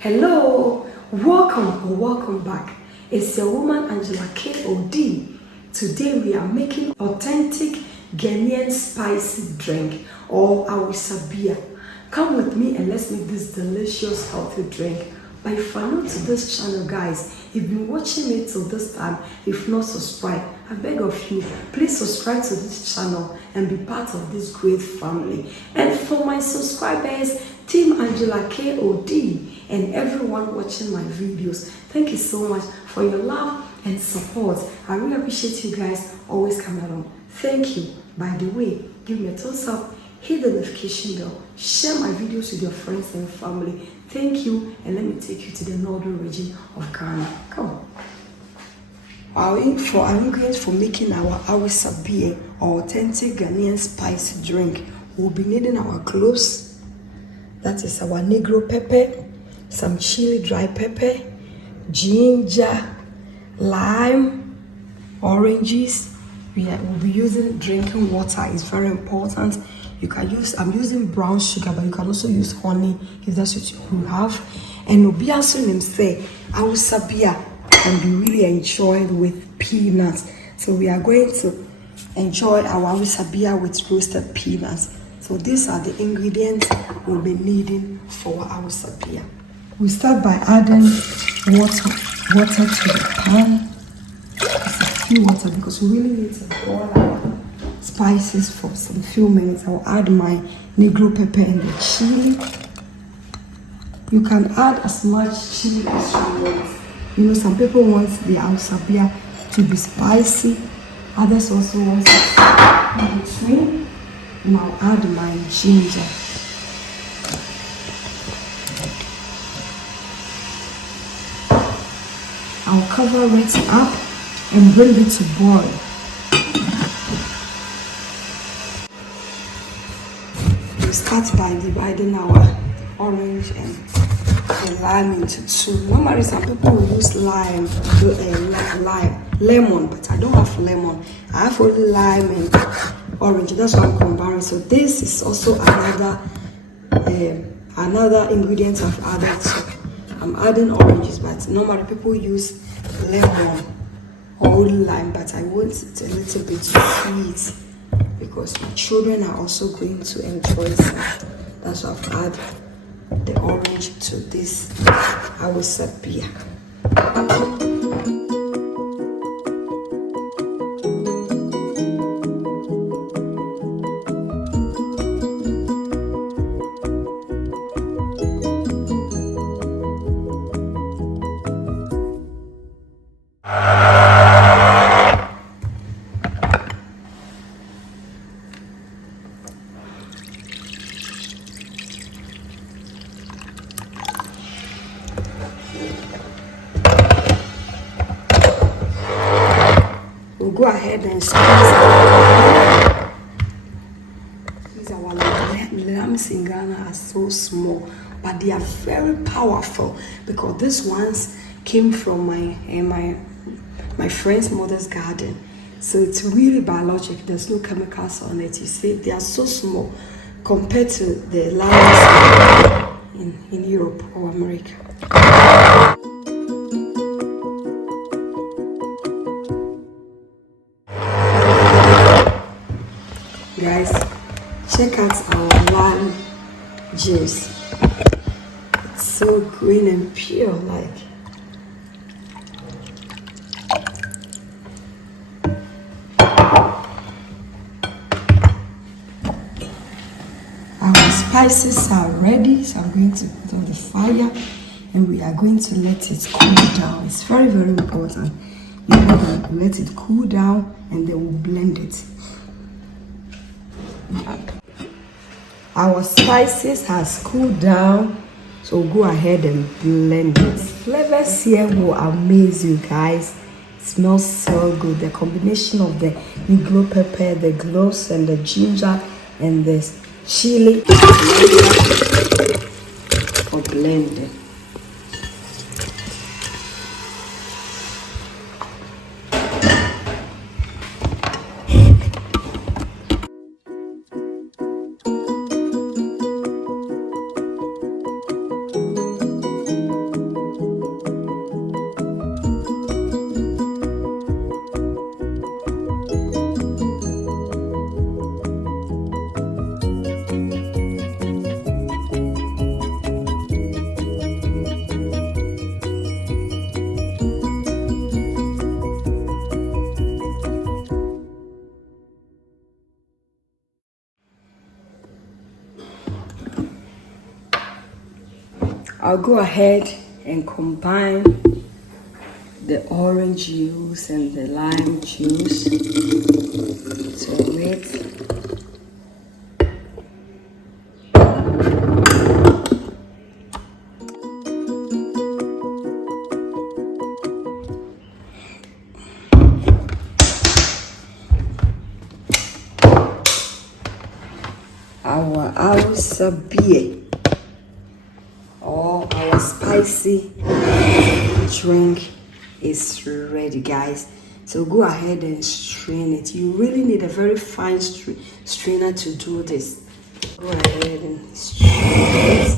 Hello, welcome back. It's your woman Angela KOD. Today we are making authentic Ghanaian spicy drink or awusabia. Come with me and let's make this delicious healthy drink. But if you're new to this channel, guys, you've been watching me till this time, if not subscribed, I beg of you, please subscribe to this channel and be part of this great family. And for my subscribers, Team Angela KOD, and everyone watching my videos, thank you so much for your love and support. I really appreciate you guys always coming along. Thank you. By the way, give me a thumbs up, hit the notification bell, share my videos with your friends and family. Thank you, and let me take you to the northern region of Ghana. Come on. Our ingredients for making our awusabia or authentic Ghanaian spicy drink, we'll be needing our cloves, that is our Negro Pepper, some chili dry pepper, ginger, lime, oranges. We'll be using drinking water. It's very important. You can use, I'm using brown sugar, but you can also use honey if that's what you have. And obiaso name say awusabia can be really enjoyed with peanuts. So we are going to enjoy our awusabia with roasted peanuts. So these are the ingredients we'll be needing for our awusabia. We start by adding water to the pan. Just a few water because we really need to boil our spices for some few minutes. I'll add my Negro Pepper and the chili. You can add as much chili as you want. You know, some people want the awusabia to be spicy. Others also want it in between. And I'll add my ginger. I'll cover it up and bring it to boil. We start by dividing our orange and the lime into two. Normally some people will use lemon, but I don't have lemon. I have only lime and orange. That's why I'm combining. So this is also another ingredient I've added. So I'm adding oranges, but normally people use lemon or only lime, but I want it a little bit sweet because my children are also going to enjoy it. That's why I've added the orange to this awusabia. We'll go ahead and squeeze our lambs in Ghana are so small, but they are very powerful because these ones came from my friend's mother's garden. So it's really biologic. There's no chemicals on it. You see, they are so small compared to the lambs in Europe or America. Guys, check out our lime juice. It's so green and pure, like. Our spices are ready, so I'm going to put on the fire and we are going to let it cool down. It's very, very important. We're going to let it cool down and then we'll blend it. Our spices has cooled down, so go ahead and blend it. Flavors here will amaze you guys. It smells so good. The combination of the Negro Pepper, the cloves, and the ginger and the chili for blending. I'll go ahead and combine the orange juice and the lime juice to it. Our Hausa beer or our spicy drink is ready, guys. So go ahead and strain it. You really need a very fine strainer to do this. Go ahead and strain it.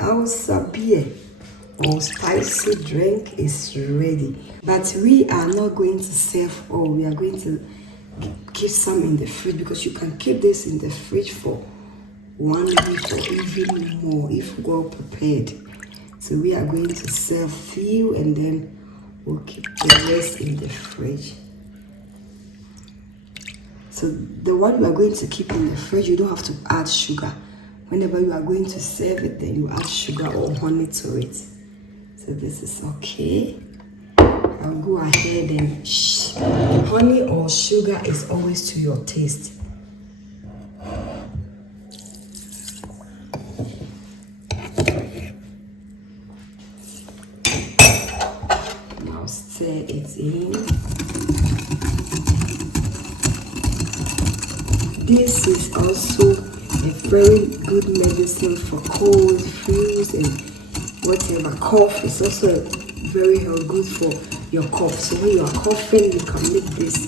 Hausa beer or spicy drink is ready, but we are not going to serve all. We are going to keep some in the fridge because you can keep this in the fridge for 1 week or even more if well prepared. So we are going to serve few and then we'll keep the rest in the fridge. So the one you are going to keep in the fridge, you don't have to add sugar. Whenever you are going to serve it, then you add sugar or honey to it. So this is okay. I'll go ahead and honey or sugar is always to your taste. Now stir it in. This is also a very good medicine for cold, flus, and whatever. Cough is also very good for your cough. So when you are coughing, you can make this,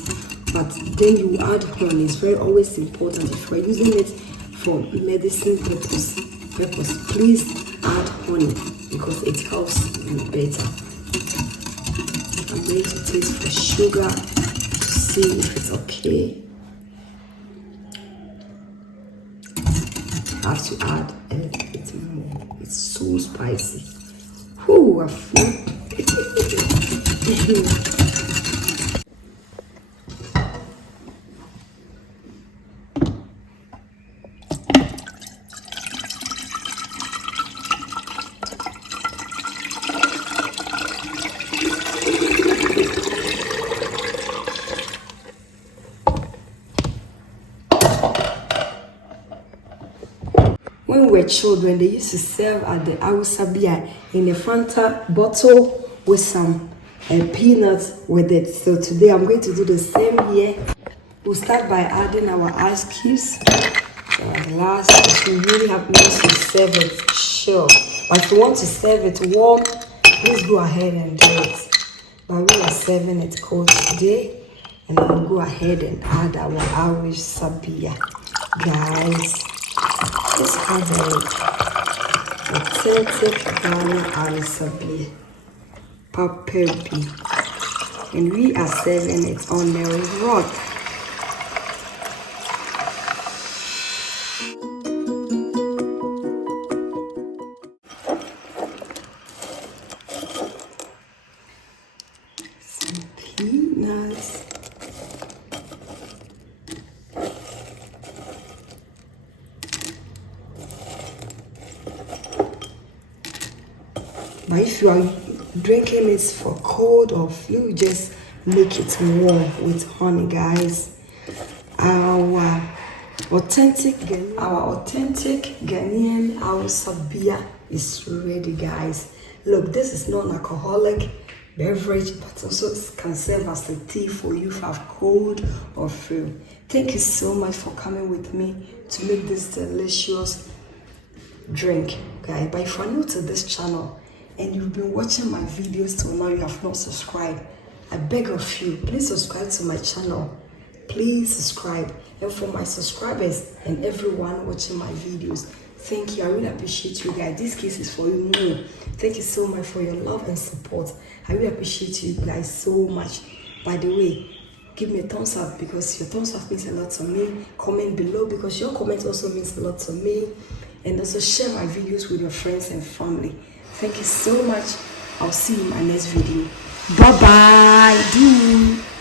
but then you add honey. It's very always important. If you are using it for medicine purpose, please add honey because it helps you better. I'm going to taste for sugar to see if it's okay. I have to add a little bit more. It's so spicy. Whoo, I feel. When we were children, they used to serve at the Hausa beer in a Fanta bottle with some peanuts with it. So today I'm going to do the same here. We'll start by adding our ice cubes. At last, if you really have means to serve it, sure. But if you want to serve it warm, please go ahead and do it. But we are serving it cold today, and I'll go ahead and add our Hausa beer, guys. Let's have a authentic Ghana Hausa beer, pepper beer, and we are serving it on the rock. Some peanuts. But if you are drinking it for cold or flu, just make it warm with honey, guys. Our authentic Ghanaian Hausa beer is ready, guys. Look, this is non-alcoholic beverage, but also can serve as a tea for you if you have cold or flu. Thank you so much for coming with me to make this delicious drink, guys. But if you're new to this channel and you've been watching my videos till now, you have not subscribed, I beg of you, please subscribe to my channel. Please subscribe. And for my subscribers and everyone watching my videos, thank you. I really appreciate you guys. This case is for you. Thank you so much for your love and support. I really appreciate you guys so much. By the way, give me a thumbs up because your thumbs up means a lot to me. Comment below because your comment also means a lot to me. And also share my videos with your friends and family. Thank you so much. I'll see you in my next video. Bye bye.